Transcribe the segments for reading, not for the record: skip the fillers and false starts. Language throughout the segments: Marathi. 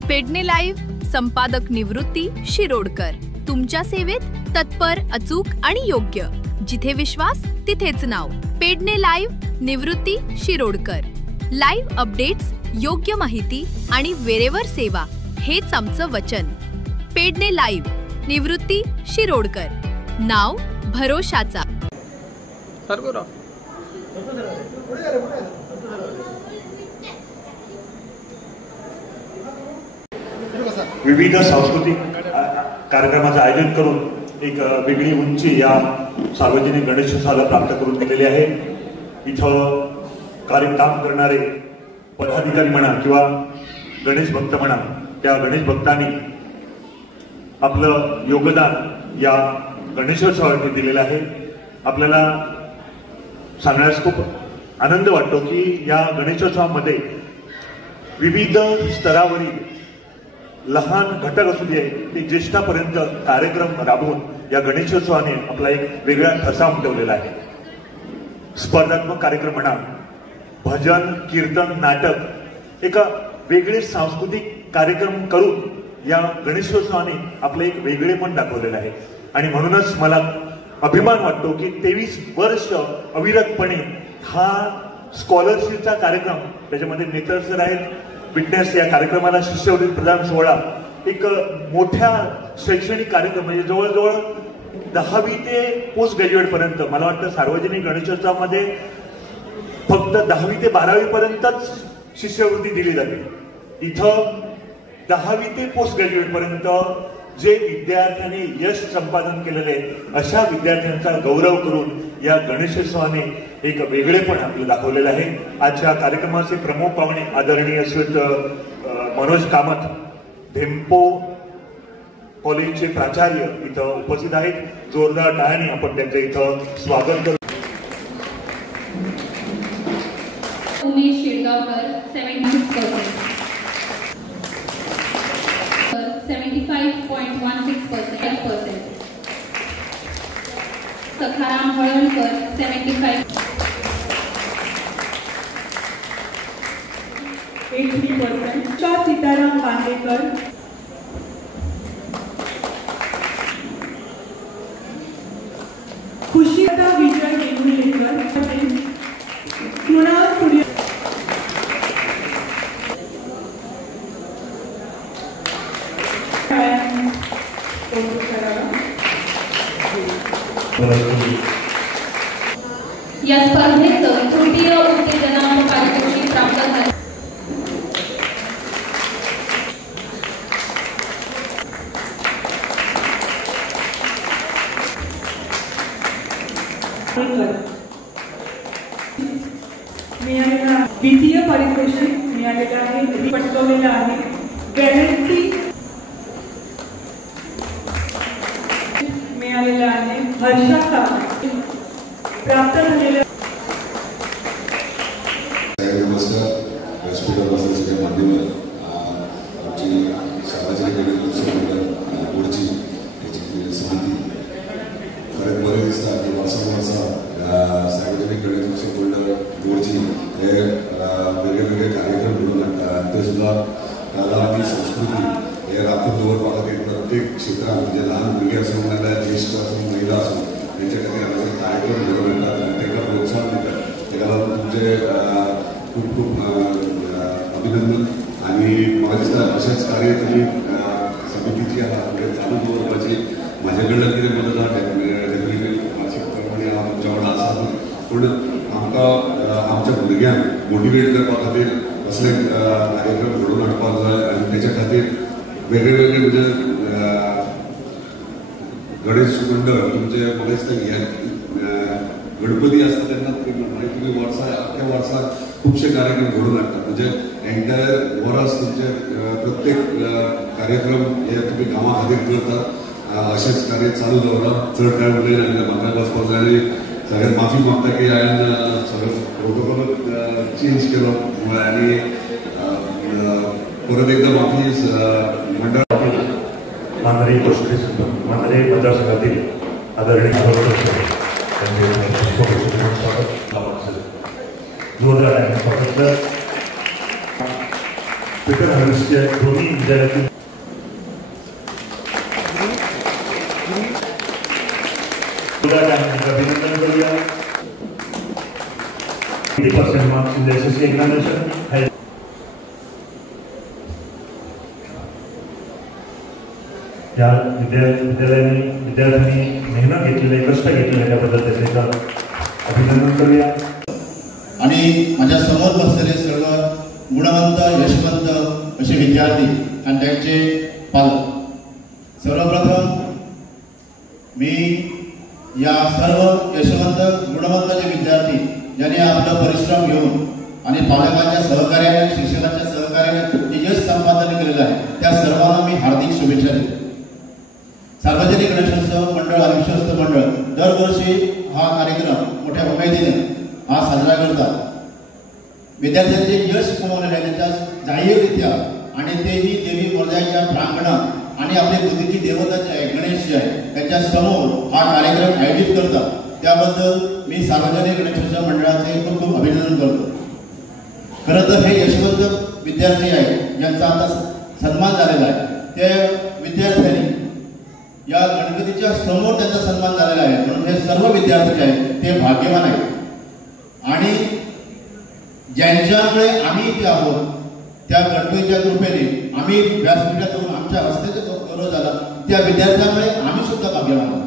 पेडणे लाईव्ह संपादक निवृत्ती शिरोडकर, तुमच्या सेवेत तत्पर, अचूक आणि योग्य. जिथे विश्वास तिथेच नाव. पेडणे लाईव्ह निवृत्ती शिरोडकर. लाईव्ह अपडेट्स, योग्य माहिती आणि वेरेवर सेवा हेच आमचं वचन. पेडणे लाईव्ह निवृत्ती शिरोडकर, नाव भरोशाचा. विविध सांस्कृतिक कार्यक्रमाचं आयोजन करून एक वेगळी उंची या सार्वजनिक गणेशोत्सवाला प्राप्त करून दिलेली आहे. इथं कार्यक्रम करणारे पदाधिकारी म्हणा किंवा गणेश भक्त म्हणा, त्या गणेश भक्तांनी आपलं योगदान या गणेशोत्सवासाठी दिलेलं आहे. आपल्याला सांगण्यास खूप आनंद वाटतो की या गणेशोत्सवामध्ये विविध स्तरावरील लहान घटक असू दे ते ज्येष्ठापर्यंत कार्यक्रम राबवून या गणेशोत्सवाने आपला एक वेगळा ठसा उमटवलेला आहे. स्पर्धात्मक कार्यक्रम म्हणा, भजन, कीर्तन, नाटक, एका वेगळे सांस्कृतिक कार्यक्रम करून या गणेशोत्सवाने आपलं एक वेगळेपण दाखवलेलं आहे. आणि म्हणूनच मला अभिमान वाटतो की 23 वर्ष अविरतपणे हा स्कॉलरशिपचा कार्यक्रम, त्याच्यामध्ये नेतर सर आहेत, विटनेस या कार्यक्रमाला शिष्यवृत्ती प्रदान सोहळा, एक मोठ्या शैक्षणिक कार्यक्रम म्हणजे जवळजवळ 10वी ते पोस्ट ग्रॅज्युएट पर्यंत. मला वाटतं सार्वजनिक गणेशोत्सवामध्ये फक्त 10वी ते 12वी पर्यंतच शिष्यवृत्ती दिली जाते. इथं 10वी ते पोस्ट ग्रॅज्युएट पर्यंत जे विद्यार्थ्यांनी यश संपादन केलेले अशा विद्यार्थ्यांचा गौरव करून या गणेशोत्सवाने एक वेगळेपण आपलं दाखवलेलं आहे. आजच्या कार्यक्रमाचे प्रमुख पाहुणे आदरणीय श्रीयुत मनोज कामत, भेंपो कॉलेजचे प्राचार्य इथं उपस्थित आहेत. जोरदार टाळ्यांनी आपण त्यांचं इथं स्वागत करू. उमेश शिरगावकर 76%, 75.16%, सखाराम हळणकर 75, 83%, सीताराम बांदेकर, खुशीता विजय नेमुलेकर, कुणाल सूर्य, या स्पर्धेचं तृतीय उत्तेजनात्मक पारितोषिक प्राप्त झाले. मिळालेला द्वितीय पारितोषिक मिळालेलं आहे, पटकवलेलं आहे. गॅरंटी मिळालेलं आहे. हर्षा सावंत प्राप्त झालेलं. नमस्कार. व्यासपीठावर बसण्याच्या माध्यमात आमची सामाजिक गणेशोत्सव बोर्डची याची समिती खरंच बरे दिसतात की वर्षानुवर्षा सार्वजनिक गणेशोत्सव बोर्डची हे वेगवेगळे कार्यक्रम घडून आणतात. ते सुद्धा कला आणि संस्कृती हे राखून जवळ पाहत येत प्रत्येक क्षेत्रात, म्हणजे लहान मुलगी असो, मुलाला ज्येष्ठ असो, महिला असो, त्यांच्याकडे आपले कार्यक्रम घडून आणतात आणि त्यांना प्रोत्साहन देतात. त्याला तुमचे खूप खूप अभिनंदन. आणि मला दिसतं अशाच कार्य तुम्ही समितीची चालू ठेवायची. माझ्याकडनं किती मदत डेफिनेटली मानसिकप्रमाणे तुमच्याकडे असा पण आमकां आमच्या भुरग्यांक मोटिवेट करपा खातीर असले कार्यक्रम घडोवन हाडपाक जाय. आनी त्याच्या खातीर वेगळे वेगळे म्हणजे गणेश मंडळ तुमचे म्हाका दिसता गणपती असता तेन्ना तुम्ही वर्सां अख्ख्या वर्साक खुबशे कार्यक्रम घडोवन हाडटात. म्हणजे एंटायर वर्स तुमचे प्रत्येक कार्यक्रम हे तुम्ही गांवा खातीर करतात. अशेंच कार्य चालू दवरा. चड कांय उलयना जाल्यार म्हाका वचपाक जाय आनी सगळ्यांत माफी मागता की हांवें सगळो प्रोटोकॉल चेंज केलो आनी परत एकदा माफी मंडळ मांजरे मांजरे मतदारसंघातील आदरणीय जोरदार आहे. पीटर हर्षच्या दोन्ही विद्यार्थी अभिनंदन करूया. 80% marks in the SSC examination. या विद्यार्थ्यांनी मेहनत घेतलेले, कष्ट घेतलेले त्याबद्दल त्याचं अभिनंदन करूया. आणि माझ्या समोर बसलेले सर्व गुणवंत यशवंत असे विद्यार्थी आणि त्यांचे पालक, सर्वप्रथम मी या सर्व यशवंत गुणवंत जे विद्यार्थी ज्यांनी आपलं परिश्रम घेऊन आणि पालकांच्या सहकार्याने, शिक्षकांच्या सहकार्याने जे यश संपादन केलेलं आहे त्या सर्वांना मी हार्दिक शुभेच्छा देतो. सार्वजनिक गणेशोत्सव मंडळ आणि विश्वस्त मंडळ दरवर्षी हा कार्यक्रम मोठ्या उमेदीने हा साजरा करतात. विद्यार्थ्यांचे यश कमवलेले आहे त्यांच्या जाहीररित्या, आणि तेही देवी मोरजाच्या प्रांगणात आणि आपल्या बुद्धीची देवता जे आहे गणेश जे आहे त्यांच्या समोर हा कार्यक्रम आयोजित करतात. त्याबद्दल मी सार्वजनिक गणेशोत्सव मंडळाचे खूप खूप अभिनंदन करतो. खरं तर हे यशवंत विद्यार्थी आहेत ज्यांचा आता सन्मान झालेला आहे, त्या विद्यार्थ्यांनी या गणपतीच्या समोर त्यांचा सन्मान झालेला आहे. म्हणून हे सर्व विद्यार्थी आहेत ते भाग्यवान आहेत. आणि ज्यांच्यामुळे आम्ही इथे आहोत त्या गणपतीच्या कृपेने आम्ही व्यासपीठातून आमच्या हस्ते जो गौरव झाला त्या विद्यार्थ्यांमुळे आम्ही सुद्धा भाग्यवान आहोत.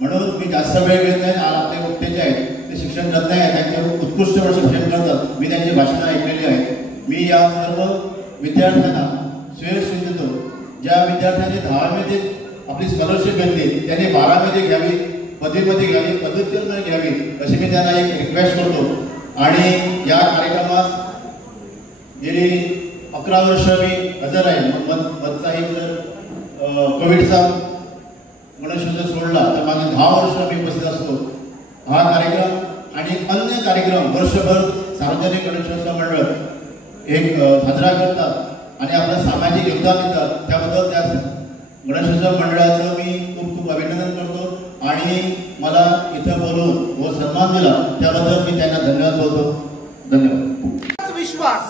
म्हणून मी जास्त वेळ घेत नाही. आज आपले वक्ते जे आहेत ते शिक्षण तज्ञ आहेत, त्यांचे उत्कृष्ट शिक्षण करतात. मी त्यांची भाषणं ऐकलेली आहेत. मी या सर्व विद्यार्थ्यांना श्रेयस देतो. ज्या विद्यार्थ्यांनी 10वीमध्ये आपली स्कॉलरशिप घेतली त्यांनी 12मध्ये घ्यावी, पदवीमध्ये घ्यावी, पदव्युत्तर घ्यावी अशी मी त्यांना एक रिक्वेस्ट करतो. आणि या कार्यक्रमात गेली 11 वर्ष मी हजर आहे. मधचाही जर कोविडचा गणेशोत्सव सोडला तर माझे 10 वर्ष मी उपस्थित असतो. हा कार्यक्रम आणि अन्य कार्यक्रम वर्षभर सार्वजनिक गणेशोत्सव मंडळ एक साजरा करतात आणि आपलं सामाजिक योगदान देतात. त्याबद्दल त्या गणेशोत्सव मंडळाचं मी खूप खूप अभिनंदन करतो. आणि मला इथं बोलवून व सन्मान दिला त्याबद्दल मी त्यांना धन्यवाद बोलतो. धन्यवाद. विश्वास,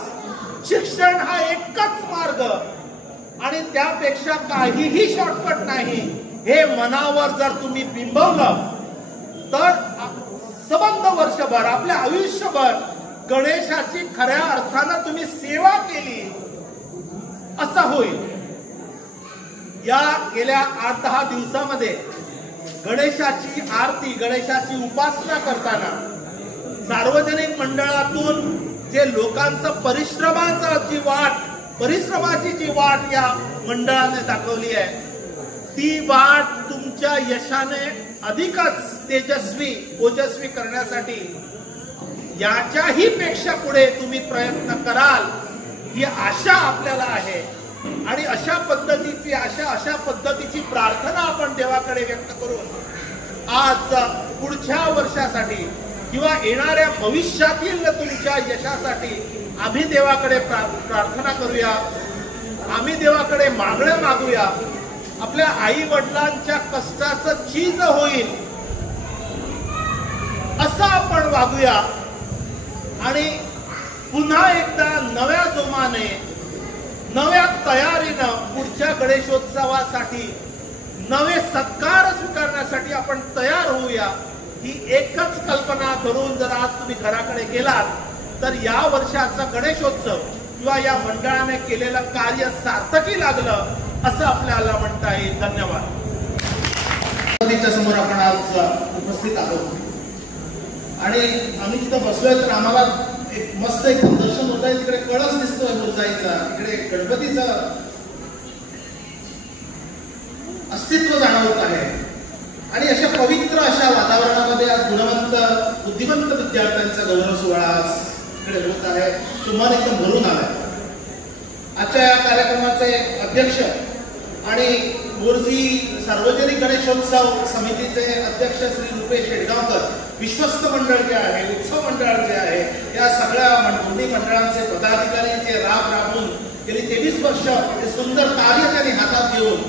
शिक्षण हा एकच मार्ग आणि त्यापेक्षा काहीही शॉर्टकट नाही हे मनावर जर तुम्ही बिंबवलं तर सबंध वर्षभर आपल्या आयुष्यभर गणेशाची खऱ्या अर्थानं तुम्ही सेवा केली असं होईल. या गेल्या 8-10 दिवसामध्ये गणेशाची आरती, गणेशाची उपासना करताना सार्वजनिक मंडळातून जे लोकांचं परिश्रमाची जी वाट या मंडळाने दाखवली आहे ती वाट तुमच्या यशाने अधिकच तेजस्वी, ओजस्वी करण्यासाठी याच्याही पेक्षा पुढे तुम्ही प्रयत्न कराल ही आशा आपल्याला आहे. आणि अशा पद्धतीची प्रार्थना आपण देवाकडे व्यक्त करून आज पुढच्या वर्षासाठी किंवा येणाऱ्या भविष्यातील तुमच्या यशासाठी आम्ही देवाकडे प्रार्थना करूया. आम्ही देवाकडे मागणं मागूया. आपल्या आई वडिलांच्या कष्टाचं चीज होईल असं आपण वागूया. आणि पुन्हा एकदा नव्या जोमाने, नव्या तयारीनं पुढच्या गणेशोत्सवासाठी नवे सत्कार स्वीकारण्यासाठी आपण तयार होऊया. ही एकच कल्पना धरून जर आज तुम्ही घराकडे गेलात तर या वर्षाचा गणेशोत्सव किंवा या मंडळाने केलेलं कार्य सार्थकी लागलं असं आपल्याला म्हणता येईल. धन्यवाद. समोर आपण आज उपस्थित आहोत आणि आम्ही तिथं बसलोय तर आम्हाला एक मस्त एक दर्शन होत आहे. तिकडे कळस दिसतोय मुरजाईचा, इकडे गणपतीचं अस्तित्व जाणवत आहे. आणि अशा पवित्र अशा वातावरणामध्ये आज गुणवंत, बुद्धिमंत विद्यार्थ्यांचा गौरव सोहळा इकडे होत आहे. सुमारे एकदम भरून आलाय. आजच्या या कार्यक्रमाचे अध्यक्ष आणि मोरजी सार्वजनिक गणेशोत्सव समितीचे अध्यक्ष श्री रुपेश शेडगावकर, विश्वस्त मंडळ जे आहे, उत्सव मंडळ जे आहे, या सगळ्या दोन्ही मंडळांचे पदाधिकारी जे राबून गेली 23 वर्ष हे सुंदर कार्य त्यांनी हातात घेऊन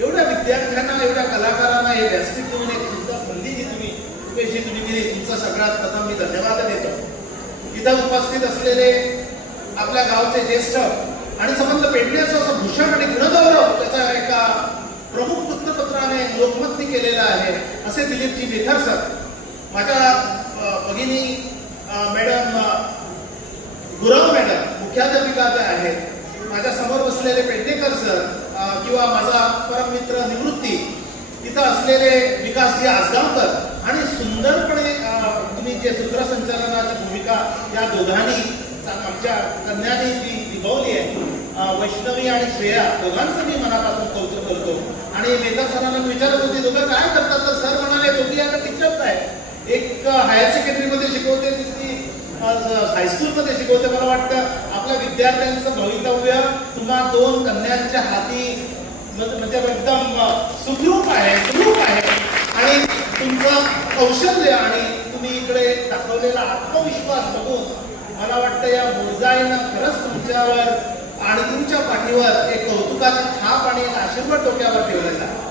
एवढ्या विद्यार्थ्यांना, एवढ्या कलाकारांना हे व्यासपीठ देऊन एक सुंदर संधी जी तुम्ही रुपेशजी तुम्ही दिली, तुमचा सगळ्यात प्रथम मी धन्यवाद देतो. इथं उपस्थित असलेले आपल्या गावचे ज्येष्ठ आणि संबंध पेडण्याचं असं भूषण आणि गुणगौरव त्याचा एका प्रमुख वृत्तपत्राने लोकमतनी केलेला आहे असे दिलीपजी मेथर सर. माझ्या भगिनी मॅडम गुरव मॅडम मुख्याध्यापिका ज्या आहेत, माझ्या समोर बसलेले पेडणेकर सर किंवा माझा परममित्र निवृत्ती, तिथं असलेले विकासजी आसगावकर आणि सुंदरपणे तुम्ही जे सूत्रसंचालनाची भूमिका या दोघांनी आमच्या कन्याने जी निभावली आहे, वैष्णवी आणि श्रेया, दोघांचं मी मनापासून कौतुक करतो. आणि मेहता सरांना विचारत होते दोघं काय करतात, तर सर म्हणाले दोघी आता टीचर्स आहे. एक हायर सेकंडरीमध्ये शिकवते, दुसरी हायस्कूलमध्ये शिकवते. मला वाटतं आपल्या विद्यार्थ्यांचं भवितव्य तुम्हा दोन कन्यांच्या हाती म्हणजे एकदम सुखरूप आहे आणि तुमचं कौशल्य आणि तुम्ही इकडे दाखवलेला आत्मविश्वास बघून मला वाटतं या मोजाईनं खरंच तुमच्यावर आणि तुमच्या पाठीवर एक कौतुकाची छाप आणि एक आशीर्वाद डोक्यावर ठेवलेला आहे.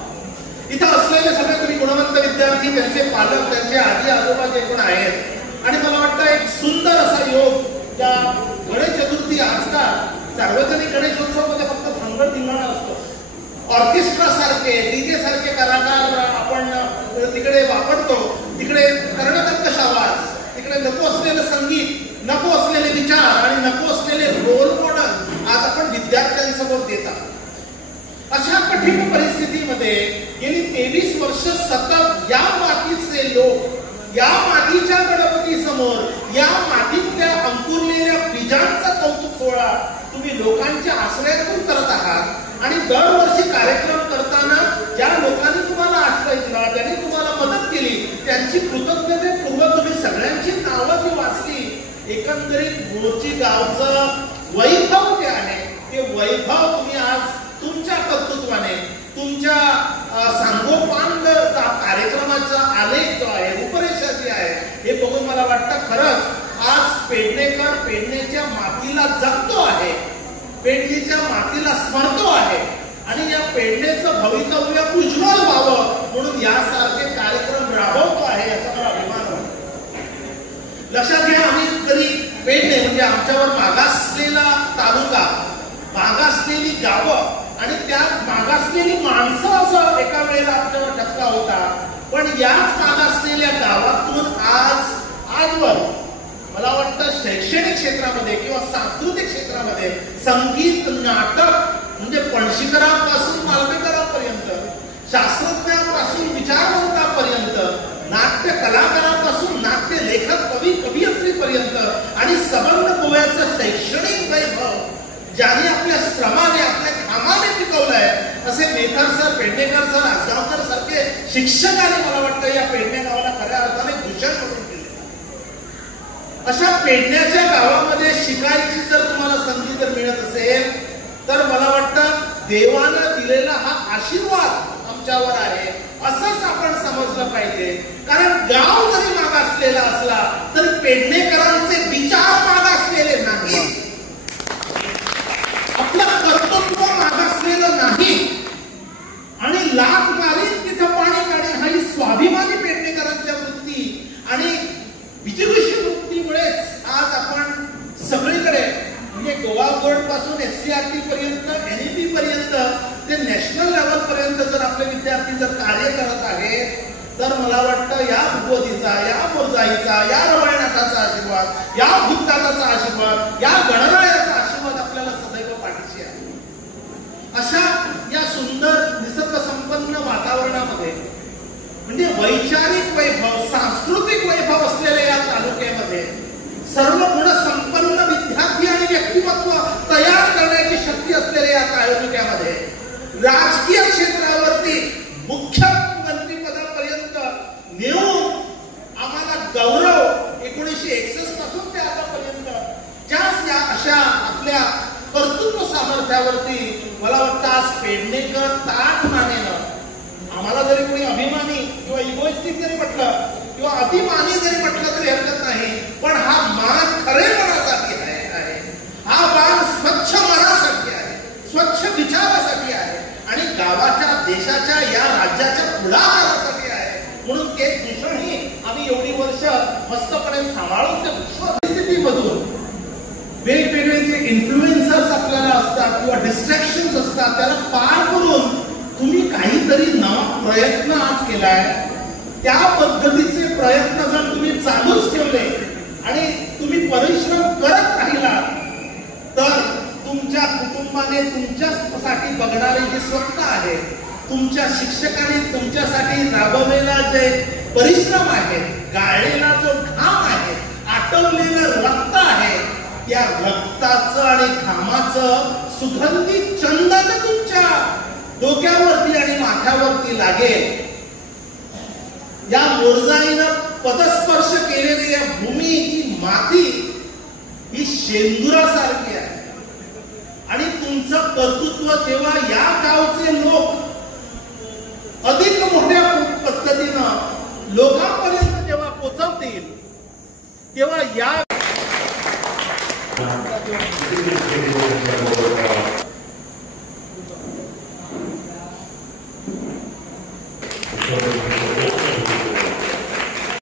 इथं असलेले सगळे तुम्ही गुणवंत विद्यार्थी, त्यांचे पालक, त्यांचे आजी आजोबा जे कोण आहेत, आणि मला वाटतं एक सुंदर असा योग या गणेश चतुर्थी आजकाल सार्वजनिक गणेशोत्सवामध्ये फक्त भांगड धिंगाणा असतो. ऑर्केस्ट्रा सारखे, डीजे सारखे कलाकार आपण तिकडे वापरतो, तिकडे कर्णकर्कश आवाज, तिकडे नको असलेलं संगीत, नको असलेले विचार आणि नको असलेले रोल मॉडेल आज आपण विद्यार्थ्यांसमोर देतात. अशा कठीण परिस्थितीमध्ये गेली 23 वर्ष सतत या मातीचे लोक, या मातीच्या गणपती समोर, या मातीतल्या अंकुरलेल्या बीजांचा कौतुक सोहळा तुम्ही लोकांच्या आश्रयातून करत आहात. आणि दरवर्षी कार्यक्रम करताना ज्या लोकांनी तुम्हाला आश्रय दिला, ज्यांनी तुम्हाला मदत केली, त्यांची कृतज्ञतेपूर्वक तुम्ही सगळ्यांची नावं जी वाचली, एकंदरीत मोर्ची गावचं वैभव जे आहे ते वैभव तुम्ही आज तुमच्या कर्तृत्वाने, तुमच्या सांगोपांग कार्यक्रमाचा आलेख जो आहे, रूपरेषा जी आहे, हे बघून मला वाटतं खरंच आज पेडणेकर पेडणेच्या मातीला जगतो आहे, पेडणेच्या मातीला स्मरतो आहे आणि या पेडणेचं भवितव्य उज्ज्वल व्हावं म्हणून यासारखे कार्यक्रम राबवतो आहे, याचा मला अभिमान वाटतो. लक्षात घ्या, आम्ही जरी पेडणे म्हणजे आमच्यावर मागासलेला तालुका, मागासलेली गावं आणि त्यात मागासलेली माणसं असं एका वेळेला आमच्यावर ठपका होता, पण याच मागासलेल्या गावातून आजवर मला वाटतं शैक्षणिक क्षेत्रामध्ये किंवा सांस्कृतिक क्षेत्रामध्ये संगीत, नाटक म्हणजे पणशीकरांपासून मालवेकरांपर्यंत, शास्त्रज्ञांपासून विचारवंतांपर्यंत, नाट्य कलाकारांपासून नाट्य लेखक, कवी, कवयित्रीपर्यंत आणि सबंध गोव्याचं शैक्षणिक वैभव ज्यांनी आपल्या श्रमाने, आपल्या कामाने पिकवलंय असे मेथर सर, पेडणेकर सर, आसगावकर सारखे शिक्षकांनी मला वाटतं या पेडणे गावाला खऱ्या अर्थाने भूषण करून दिले. अशा पेडण्याच्या गावामध्ये शिकायची जर तुम्हाला संधी जर मिळत असेल तर मला वाटतं देवानं दिलेला हा आशीर्वाद आमच्यावर आहे असंच आपण समजलं पाहिजे. कारण गाव जरी मागासलेला असला तरी पेडणेकरांचे विचार मागासलेले नाही, आपलं कर्तृत्व मागासलेलं नाही आणि लाख मारीन तिथं पाणी काढे हा ही स्वाभिमानी पेडणेकरांच्या वृत्ती आणि विजिगुषी वृत्तीमुळेच आज आपण सगळीकडे म्हणजे गोवा बोर्ड पासून SCRT पर्यंत, NEP पर्यंत ते नॅशनल लेवल पर्यंत जर आपले विद्यार्थी जर कार्य करत आहेत तर मला वाटतं या भगवतीचा, या मोरजाईचा, या रवळनाथाचा आशीर्वाद, या भूतदादाचा आशीर्वाद, या गणरायाचा आशीर्वाद आपल्याला सदैव पाठीशी आहे. अशा या सुंदर निसर्ग संपन्न वातावरणामध्ये म्हणजे वैचारिक वैभव, सांस्कृतिक वैभव असलेल्या या तालुक्यामध्ये सर्व गुण संपन्न विद्यार्थी आणि व्यक्तिमत्व तयार करण्याची शक्ती असलेल्या या तालुक्यामध्ये राजकीय क्षेत्रावरती मुख्यमंत्रीपदापर्यंत नेऊन आम्हाला गौरव 1961 पासून ते आतापर्यंत ज्या अशा आपल्या कर्तृत्व सामर्थ्यावरती मला वाटतं आज पेडणेकर ताठ मानेनं आम्हाला जरी कोणी अभिमानी किंवा इगोइस्टिक जरी म्हटलं किंवा अतिमानी जरी म्हटलं तरी हरकत नाही, पण हा मान खरे मनासाठी आहे, हा मान स्वच्छ मनासाठी आहे, स्वच्छ विचारासाठी आहे आणि गावाच्या, देशाच्या, या राज्याच्या पुढाकारासाठी आहे. म्हणून ते भूषणही आम्ही एवढी वर्ष मस्तपणे सांभाळून त्या विश्व परिस्थितीमधून वेगवेगळे जे इन्फ्लुएन्सर्स आपल्याला असतात किंवा डिस्ट्रॅक्शन्स असतात त्याला पार करून तुम्ही काहीतरी नवा प्रयत्न आज केलाय. त्या पद्धतीचे प्रयत्न जर तुम्ही चालूच ठेवले आणि तुम्ही परिश्रम करत राहिला तर तुमच्या कुटुंबाने तुमच्यासाठी बघणारे जे स्वप्न आहे, तुमच्या शिक्षकाने तुमच्यासाठी राबवलेला जे परिश्रम आहे, गाळलेला जो घाम आहे, आटवलेलं रक्त आहे, त्या रक्ताचं आणि घामाचं सुगंधित चंदन तुमच्या डोक्यावरती आणि माथ्यावरती लागेल. या मोरजाईनं पदस्पर्श केलेली या भूमीची माती ही शेंदुरासारखी आहे आणि तुमचं कर्तृत्व जेव्हा या गावचे लोक अधिक मोठ्या पद्धतीनं लोकांपर्यंत जेव्हा पोहोचवतील तेव्हा या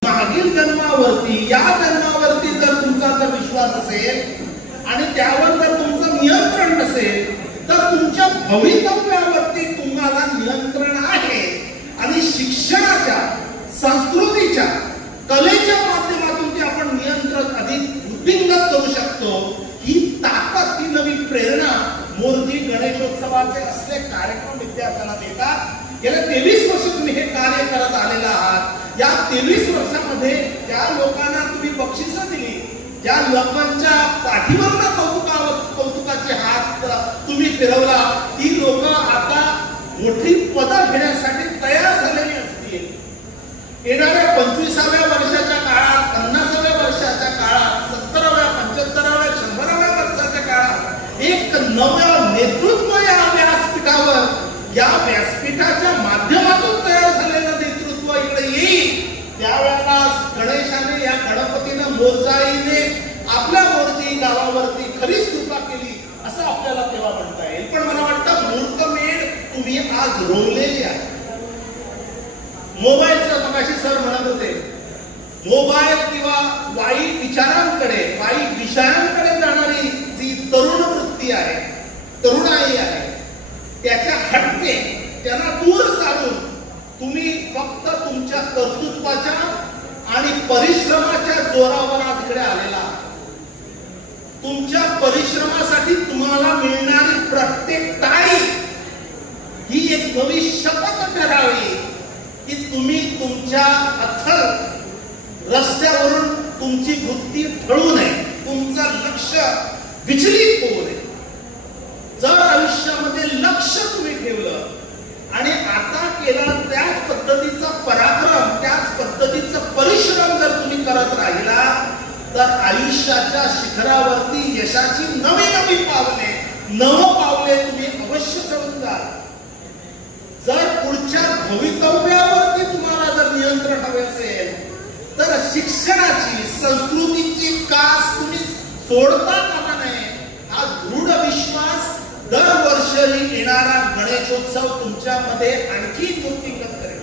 मागील जन्मावरती या जन्मावरती जर तुमचा जर विश्वास असेल आणि त्यावर जर तुमचं नियंत्रण नसेल तर तुमच्या भवितव्यावरती तुम्हाला नियंत्रण आहे. आणि शिक्षणाच्या, संस्कृतीच्या, कलेच्या माध्यमातून ते आपण नियंत्रण अधिक वृद्धिंगत करू शकतो. ही ताकद, ही नवी प्रेरणा मोरजी गणेशोत्सवाचे असले कार्यक्रम विद्यार्थ्यांना देतात. गेल्या 23 वर्ष तुम्ही हे कार्य करत आलेला आहात. या 23 वर्षामध्ये ज्या लोकांना तुम्ही बक्षिसं दिली, ज्या लोकांच्या पाठीवर कौतुकाचे हात तुम्ही फिरवला, ती लोक आता मोठी पदं घेण्यासाठी तयार झालेली असतील. येणाऱ्या 25व्या वर्षाच्या काळात, 50व्या वर्षाच्या काळात, 70व्या, 75व्या, 100व्या वर्षाच्या काळात एक नवं नेतृत्व या व्यासपीठावर, या व्यासपीठाच्या माध्यमातून तयार झालेलं नेतृत्व इकडे येईल. त्यावेळेला गणेशाने, या गणपतीनं, मोरजाईने आपल्या मोरजी गावावरती खरीच कृपा केली असं आपल्याला तेव्हा म्हणता येईल. पण मला वाटतं मुहूर्तमेढ तुम्ही आज रोवलेली आहे. मोबाईलचं मगाशी सर म्हणत होते, मोबाईल किंवा वाईट विचारांकडे, वाईट विषयांकडे जाणारी जी तरुण वृत्ती आहे, तरुणाई आहे, त्याच्या हटके, त्यांना दूर सारून तुम्ही फक्त तुमच्या कर्तृत्वाच्या आणि परिश्रमाच्या जोरावर आज इकडे आलेला. तुमच्या परिश्रमासाठी तुम्हाला मिळणारी प्रत्येक टाळी ही एक नवी शपथ ठरावी की तुम्ही तुमच्या अथक रस्त्यावरून तुमची वृत्ती ढळू नये, तुमचं लक्ष विचलित होऊ नये. जर आयुष्यामध्ये लक्ष तुम्ही ठेवलं आणि आता केला त्याच पद्धतीचा पराक्रम, त्याच पद्धतीचा परिश्रम जर तुम्ही करत राहिला तर आयुष्याच्या शिखरावरती यशाची नवी नवी पावले, पावले तुम्ही अवश्य चढून जाल. जर पुढच्या भवितव्यावरती तुम्हाला जर नियंत्रण हवे असेल तर शिक्षणाची, संस्कृतीची कास तुम्ही सोडता कामा नये. हा दृढ विश्वास दरवर्षी येणारा गणेशोत्सव तुमच्यामध्ये आणखी वृद्धिंगत करेल.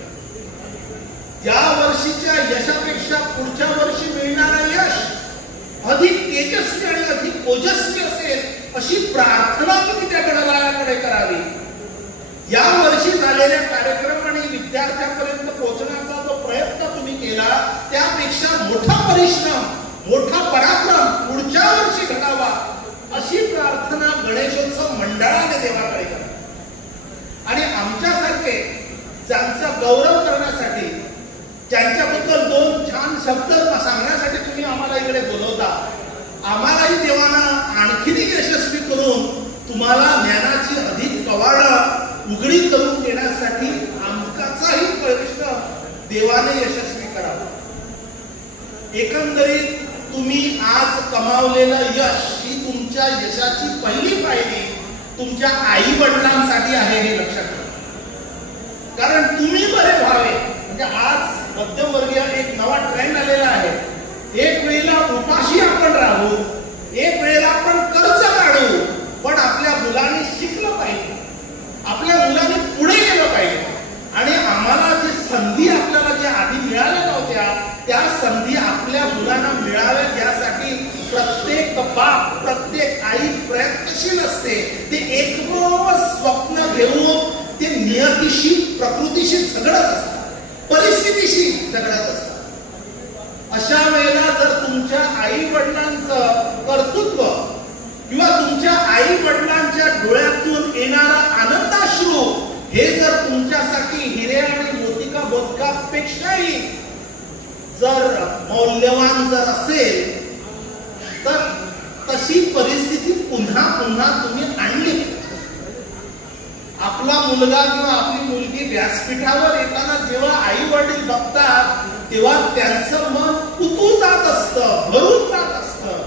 या वर्षीच्या यशापेक्षा पुढच्या वर्षी मिळणारं यश अधिक तेजस्वी आणि अधिक ओजस्वी असेल अशी प्रार्थना तुम्ही त्या गणरायाकडे करावी. या वर्षी झालेल्या कार्यक्रम आणि विद्यार्थ्यांपर्यंत पोहोचण्याचा जो प्रयत्न तुम्ही केला त्यापेक्षा मोठा परिश्रम, मोठा पराक्रम पुढच्या वर्षी घडावा अशी प्रार्थना गणेशोत्सव मंडळाने देवाकडे करा. आणि आमच्यासारखे ज्यांचा गौरव करण्यासाठी, ज्यांच्याबद्दल 2 छान शब्द सांगण्यासाठी तुम्ही आम्हाला इकडे बोलवता, आम्हालाही देवानं आणखीन यशस्वी करून तुम्हाला ज्ञानाची अधिक कवाडं उघडी करून देण्यासाठी आमचाही प्रयत्न देवाने यशस्वी करावा. एकंदरीत तुम्ही आज कमावलेलं यश ही तुमच्या यशाची पहिली पायरी तुमच्या आई वडिलांसाठी आहे हे लक्षात ठेवा. कारण तुम्ही बरे व्हावे म्हणजे आज मध्यमवर्गीय एक नवा ट्रेंड आलेला आहे. एक वेळेला उपाशी आपण राहू, एक वेळेला आपण कर्ज काढू, पण आपल्या मुलांनी शिकलं पाहिजे, आपल्या मुलांनी पुढे गेलं पाहिजे. आणि आम्हाला जी संधी आपल्याला ज्या आधी मिळाल्या नव्हत्या त्या संधी आपल्या मुलांना मिळाव्यात यासाठी प्रत्येक बाप, प्रत्येक निसर्गाशी प्रकृतीशी झगडत असतात, परिस्थितीशी झगडत असतात. अशा वेळेला जर तुमच्या आई वडिलांचं कर्तृत्व किंवा तुमच्या आई वडिलांच्या डोळ्यातून येणारा आनंदाश्रू हे जर तुमच्यासाठी हिरे आणि मोतिका बोधकापेक्षाही जर मौल्यवान जर असेल तर तशी परिस्थिती पुन्हा पुन्हा तुम्ही आणली. आपला मुलगा किंवा आपली मुलगी व्यासपीठावर येताना जेव्हा आई वडील बघतात तेव्हा त्यांचं मन कुतू जात असतं, भरून जात असतं.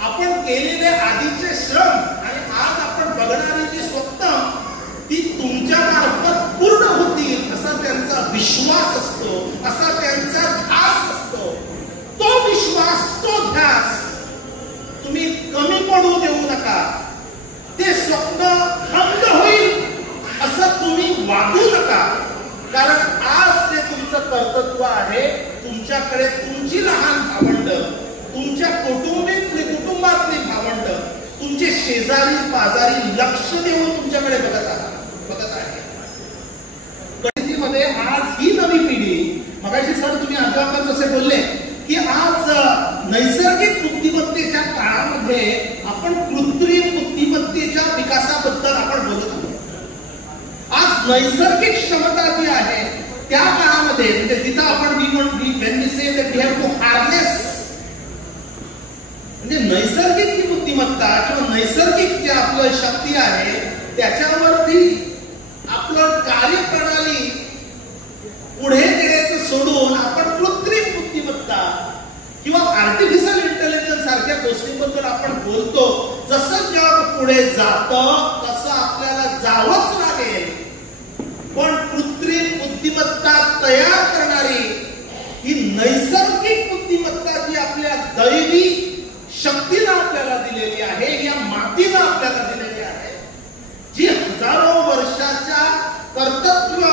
आपण केलेले आधीचे श्रम आणि आज आपण बघणारी जी स्वप्न ती तुमच्या मार्फत पूर्ण होतील असा त्यांचा विश्वास असतो, असा त्यांचा ध्यास असतो. तो विश्वास, तो ध्यास तुम्ही कमी पडू देऊ नका. ते स्वप्न भंग होईल असं तुम्ही वागू नका. कारण आज ते तुमचं कर्तृत्व आहे. तुमच्याकडे तुमची लहान भावंड, तुमच्या कुटुंबातली भावंड, तुमचे शेजारी पाजारी लक्ष देऊन तुमच्याकडे बघत आहे. परिस्थितीमध्ये आज ही नवी पिढी, मगाशी सर तुम्ही आजोबा जसे बोलले की आज नैसर्गिक बुद्धिमत्तेच्या काळामध्ये आपण कृत्रिम बुद्धिमत्तेच्या विकासाबद्दल आपण बोलत आहोत. आज नैसर्गिक क्षमता जी आहे त्या काळामध्ये म्हणजे तिथं आपण म्हणजे नैसर्गिक जी बुद्धिमत्ता किंवा नैसर्गिक जे आपलं शक्ती आहे त्याच्यावरती आपलं कार्यप्रणाली पुढे नेण्याचं सोडून आपण कृत्रिम बुद्धिमत्ता किंवा आर्टिफिशियल इंटेलिजन्स सारख्या गोष्टींबद्दल आपण बोलतो. जसं जग पुढे जातं तसं आपल्याला जावंच लागेल. पण कृत्रिम बुद्धिमत्ता तयार करणारी ही नैसर्गिक बुद्धिमत्ता जी आपल्या दैवी शक्तीनं आपल्याला दिलेली आहे, या मातीनं आपल्याला दिलेली आहे, जी हजारो वर्षाच्या कर्तव्य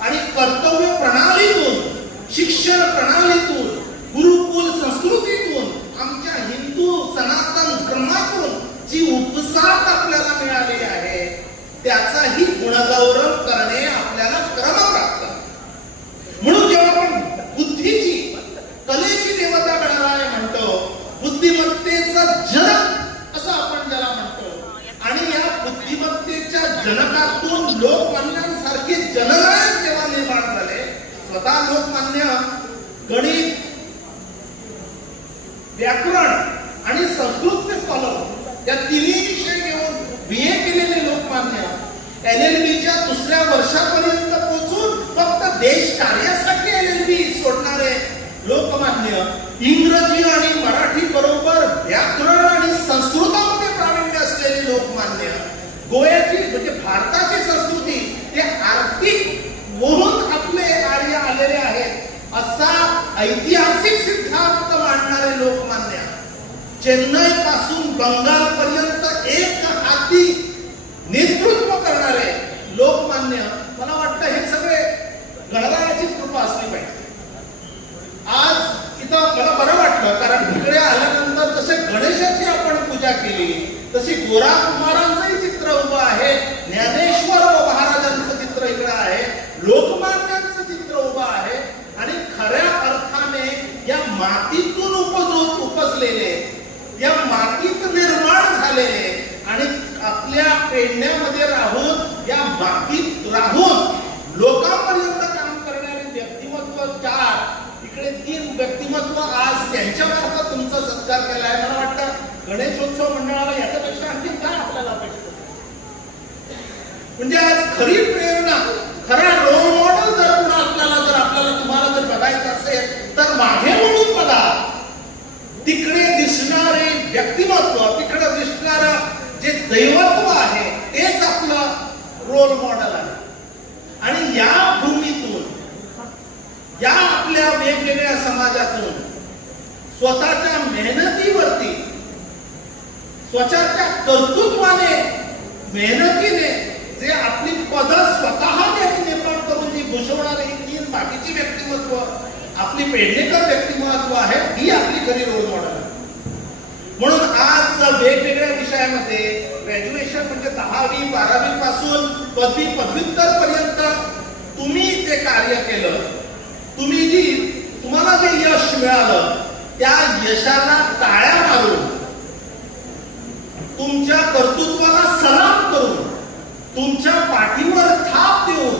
आणि कर्तव्य प्रणालीतून, शिक्षण प्रणालीतून, गुरुकुल संस्कृतीतून, आमच्या हिंदू सनातन धर्मातून जी उपसात आपल्याला मिळालेली आहे त्याचाही गुणगौरव करणे आपल्याला क्रमप्राप्त. म्हणून जेव्हा आपण बुद्धीची, कलेची देवता गणराय म्हणतो, बुद्धिमत्तेचा जनक असं आपण ज्याला म्हणतो, आणि या बुद्धिमत्तेच्या जनकातून लोकमान्यांसारखे जननायक जेव्हा निर्माण झाले, स्वतः लोकमान्य गणित, व्याकरण आणि संस्कृतचे स्कॉलर या तिन्ही विषय घेऊन BA केलेले लोकमान्य LLBच्या दुसऱ्या वर्षापर्यंत पोहोचून फक्त देश कार्यासाठी LLB सोडणारे लोकमान्य, इंग्रजी आणि मराठी बरोबर व्याकरण आणि संस्कृतामध्ये प्रावीण्य असलेले लोकमान्य, गोव्याची म्हणजे भारताची संस्कृती ते आर्थिक म्हणून आपले आर्य आलेले आहेत असा ऐतिहासिक सिद्धांत मांडणारे लोकमान्य, चेन्नई पासून बंगाल पर्यंत एक हाती नेतृत्व करणारे लोकमान्य, मला वाटतं हे सगळे गणरायाचीच कृपा असली पाहिजे. आज इथं मला बरं वाटलं कारण इकडे आल्यानंतर जसे गणेशाची आपण पूजा केली तशी गोरा कुमारांचंही चित्र उभं आहे, ज्ञानेश्वर व महाराजांचं चित्र इकडे आहे, लोकमान्यांचं चित्र उभं आहे. आणि खऱ्या अर्थाने या मातीतून उपजलेले, या मातीत निर्माण झालेले आणि आपल्या पेडण्यामध्ये राहून, या मातीत राहून लोकांपर्यंत काम करणारे व्यक्तिमत्व 4, इकडे 3 व्यक्तिमत्व आज त्यांच्या मार्फत तुमचा सत्कार केला आहे. मला वाटतं गणेशोत्सव मंडळाला याच्यापेक्षा आणखी काय आपल्याला अपेक्षित आहे. म्हणजे आज खरी प्रेरणा, खरा रोल मॉडेल जर तुम्हाला जर बघायचं असेल तर मागे म्हणून बघा. तिकडे दिसणारे व्यक्तिमत्व, तिकडे दिसणारं जे दैवत्व आहे तेच आपलं रोल मॉडेल आहे. आणि या भूमीतून, या आपल्या वेगवेगळ्या समाजातून स्वतःच्या मेहनतीवरती, स्वतःच्या कर्तृत्वाने, मेहनतीने जे आपली पदं स्वतः निर्माण करून जी भूषवणारी 3 बाकीची व्यक्तिमत्व, आपली पेडणेकर व्यक्तिमत्व आहे, ही आपली खरी रोल मॉडेल आहे. म्हणून आज वेगवेगळ्या विषयामध्ये ग्रॅज्युएशन म्हणजे 10वी 12वी पासून पदव्युत्तर पर्यंत तुम्ही जे कार्य केलं, तुम्हाला जे यश मिळालं, त्या यशाला टाळ्या मारून, तुमच्या कर्तृत्वाला सलाम करून, तुमच्या पाठीवर थाप देऊन,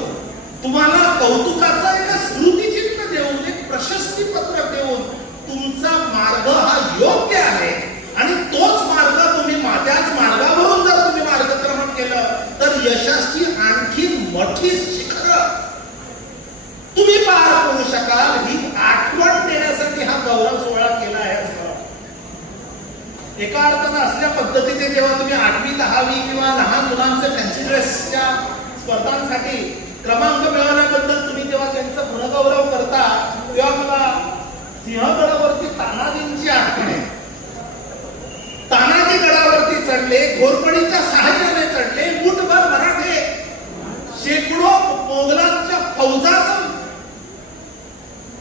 तुम्हाला कौतुकाचा एक स्मृतिचिन्ह देऊन, एक प्रशस्ती पत्रक देऊन, तुमचा मार्ग हा योग्य आहे आणि तोच मार्ग तुम्ही त्याच मार्गावरून जर तुम्ही मार्गक्रमण केलं तर यशाची आणखी मोठी शिखरं तुम्ही पार करू शकाल. ही आठवण देण्यासाठी हा गौरव सोहळा केला आहे. एका अर्थानं असल्या पद्धतीचे जेव्हा तुम्ही 8वी 10वी किंवा लहान मुलांचे फॅन्सी ड्रेसच्या स्पर्धांसाठी क्रमांक मिळवण्याबद्दल तुम्ही जेव्हा त्यांचा गुणगौरव करता, तेव्हा मला सिंहगडावरती तानाजींची आठवण आहे. तानाजी गडावरती चढले, घोरपडीच्या सहाय्याने चढले, मुठभर मराठे शेकडो मोगलांच्या फौजाचं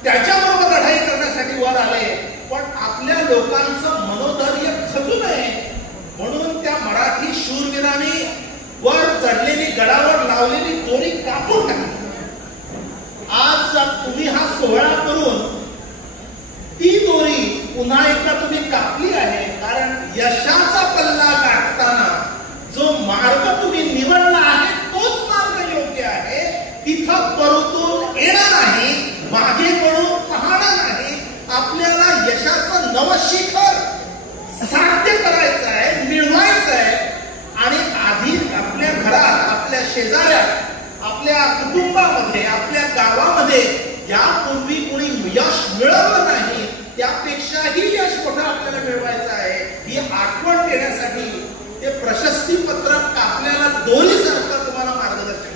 त्याच्याबरोबर लढाई करण्यासाठी वर आले. पण आपल्या लोकांचं मनोधैर्य खचू नये म्हणून त्या मराठी शूरवीरांनी वर चढलेली, गडावर लावलेली दोरी कापून टाकली. आज तुम्ही हा सोहळा करून ती दोरी पुन्हा एकदा तुम्ही कापली आहे. कारण यशाचा पल्ला गाठताना जो मार्ग तुम्ही निवडला आहे तोच मार्ग योग्य आहे. तिथं परतून येणार नाही, मागे वळून पाहणार नाही. आपल्याला यशाचं नवशिखर साध्य करायचं आहे, मिळवायचं आहे. आणि आधी आपल्या घरात, आपल्या शेजाऱ्यात, आपल्या कुटुंबामध्ये, आपल्या गावामध्ये यापूर्वी कोणी यश मिळवलं नाही, त्यापेक्षाही यश मोठं आपल्याला मिळवायचं आहे. ही आठवण देण्यासाठी ते प्रशस्ती पत्रक आपल्याला दोन्हीसारखं तुम्हाला मार्गदर्शन.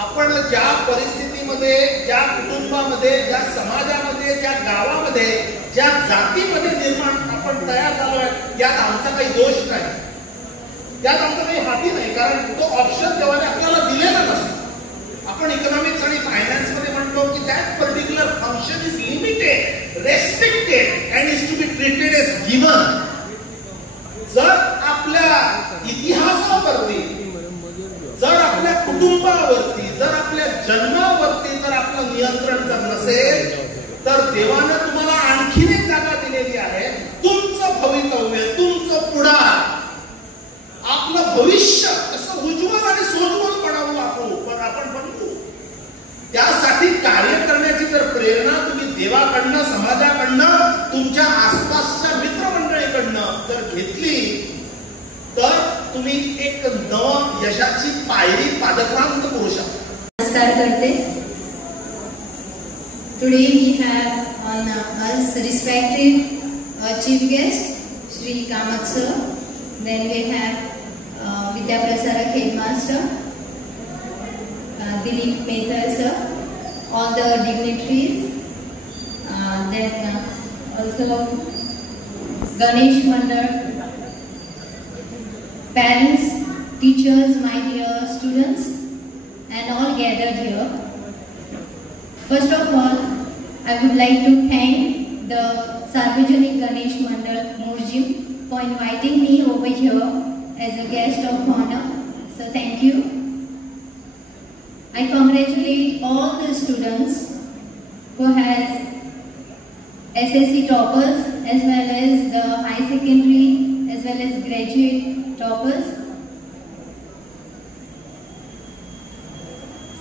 आपण ज्या परिस्थितीमध्ये, ज्या कुटुंबामध्ये, ज्या समाजामध्ये, ज्या गावामध्ये, ज्या जातीमध्ये निर्माण आपण तयार झालोय, यात आमचा काही दोष नाही, यात आमचा काही हाती नाही. कारण तो ऑप्शन देवाने आपल्याला दिलेला नसतो. आपण इकॉनॉमिक्स आणि फायनान्स मध्ये म्हणतो की that particular function is limited, restricted and is to be treated as given. जर आपल्या इतिहासावरती, जर आपल्या कुटुंबावरती, जर आपल्या जन्मावरती जर आपलं नियंत्रण जर नसेल तर देवानं तुम्हाला आणखीन एक जागा दिलेली आहे. तुमचं भवितव्य, तुमचं पुढार, आपलं भविष्य कसं उज्ज्वल आणि सोज्वल आपण बनवू. त्यासाठी कार्य करण्याची जर प्रेरणा तुम्ही देवाकडनं, समाजाकडनं, तुमच्या आसपासच्या मित्रमंडळीकडनं जर घेतली तर तुम्ही एक नव यशाची पायरी पादक्रांत करू शकता. नमस्कार करते. Today we have on us respected chief guest Shri Kamath sir. Then we have Vidya Prasara Headmaster, Dilip Mehta sir, all the dignitaries. Then also Ganesh Mandal, parents, teachers, my dear students, and all gathered here. First of all, I would like to thank the Sarvajanik Ganesh Mandal Murjim for inviting me over here as a guest of honor. So thank you. I congratulate all the students who has SSC toppers as well as the high secondary as well as graduate toppers.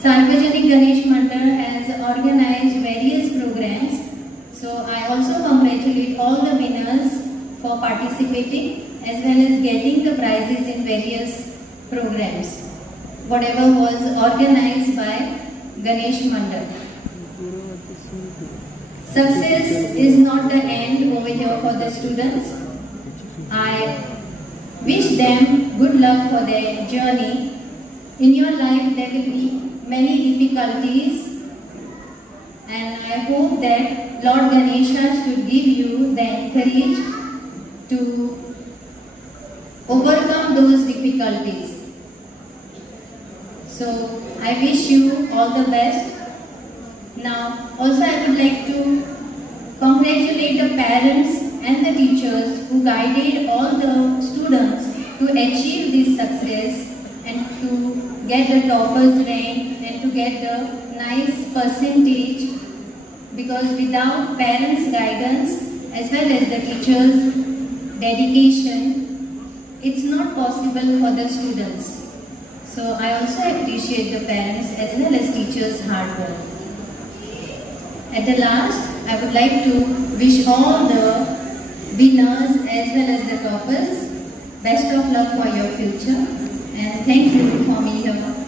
Sarvajanik Ganesh Mandal has organized various programs, so I also congratulate all the winners for participating as well as getting the prizes in various programs, whatever was organized by Ganesh Mandal. Success is not the end over here for the students. I wish them good luck for their journey. In your life there will be many difficulties, and I hope that Lord Ganesha should give you the courage to overcome those difficulties. So I wish you all the best. Now also I would like to congratulate the parents and the teachers who guided all the students to achieve this success and to get the topper's rank and to get the nice percentage, because without parents' guidance as well as the teachers' dedication, it's not possible for the students. So I also appreciate the parents as well as teachers' hard work. At the last, I would like to wish all the winners as well as the toppers best of luck for your future, and thank you for me here.